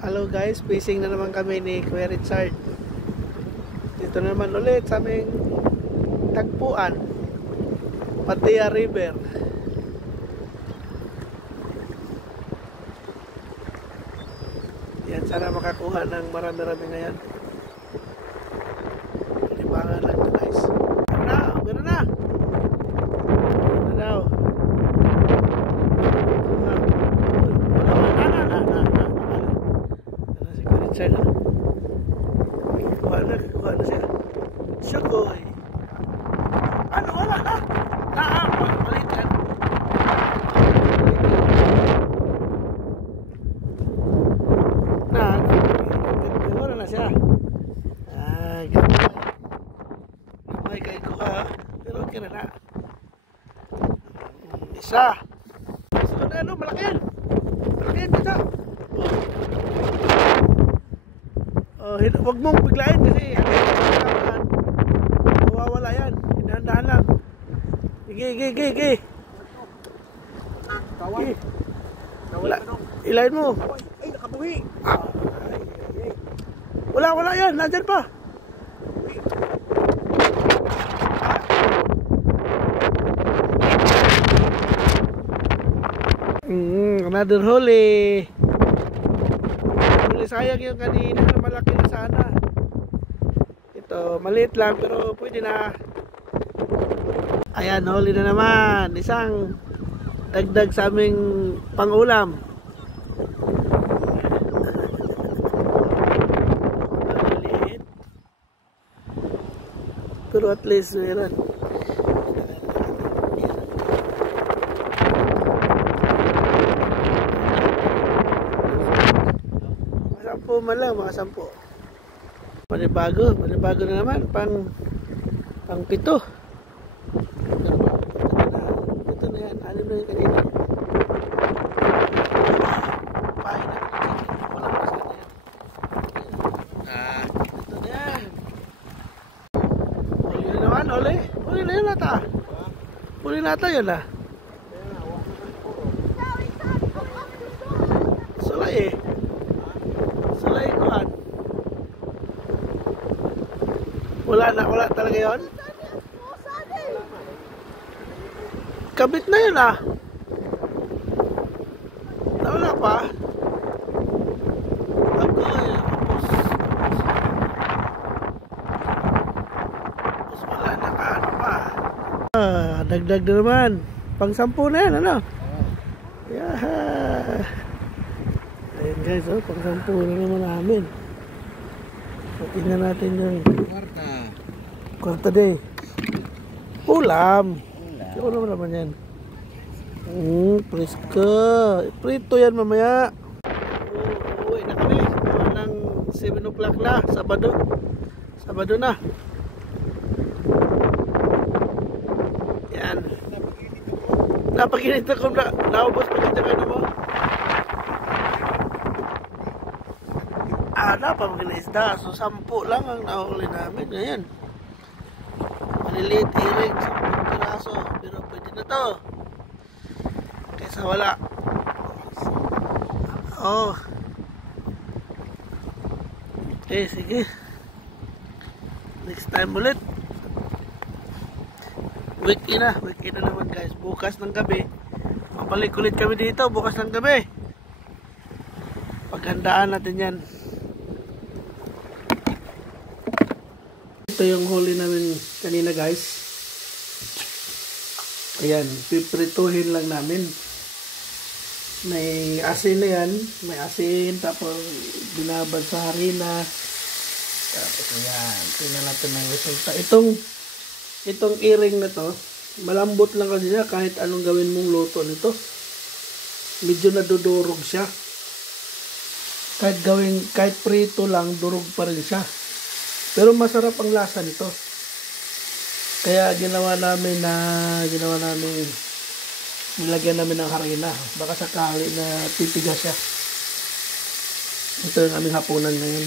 Hello guys, fishing na naman kami ni Kuya Richard. Dito na naman ulit sa aming tagpuan, Patia River. Yan, sana makakuha ng marami-rami na yan. Libangan lang ito guys. Gano'n na! Gano'n daw. Richard na. Kuha na siya. Shukoy. Ano, wala na. Malit yan. Wala na siya. Gamay kayo kuha. Pero okay na na. Isa. So, ano, malaki yan. Malaki yan dito. Huwag mong biglain kasi mawawala yan. Dahan-dahan lang. Sige. Ilayin mo. Ay, nakabuhi. Wala yan. Nandyan pa. Another huli. Sayang yung kanina na malaki na sana. Ito, maliit lang pero pwede na. Ayan, huli na naman. Isang dagdag sa aming pangulam. Maliit. Pero at least meron. Mga 10. Manibago na naman pang 7. Ito na yan. Ano na yung kanina? Pahay na. Walang masya na yan. Ito na yan. Huli na naman, huli na yun nata. Huli nata yun ah. Sulay eh. Wala talaga yun. Kabit na yun ah. Nawala pa. Tapos wala na kaano pa. Dagdag na naman. Pang 10 na yan, ano? Yeah. Ayan guys, pang 10 na naman namin. So, tingnan natin yung kwarta day. Ulam naman yan. Presko. Prito yan mamaya. Uwi na kami. Nang 7 o'clock na. Sabado na. Yan. Napaginit ako na. Naubos pa kita ka na mo. Napamaginaisda. So 10 lang ang nahuli namin. Ngayon. Maliliit iring 10 piraso. Pero pwede na to. Kaysa wala. Okay, sige. Next time ulit. Weekend na naman guys. Bukas ng gabi. Mabalik ulit kami dito. Bukas ng gabi. Paghandaan natin yan. Ito yung huli namin kanina guys. Ayan, piprituhin lang namin. May asin na yan. May asin, tapos binabad sa harina. Tapos ayan, tingnan natin ang resulta. Itong iring na to, malambot lang kasi siya kahit anong gawin mong luto nito. Medyo nadudurog siya. Kahit prito lang, durog pa rin siya. Pero masarap ang lasa nito. Kaya ginawa namin nilagyan namin ng harina. Baka sakali na titigas siya. Ito yung aming hapunan ngayon.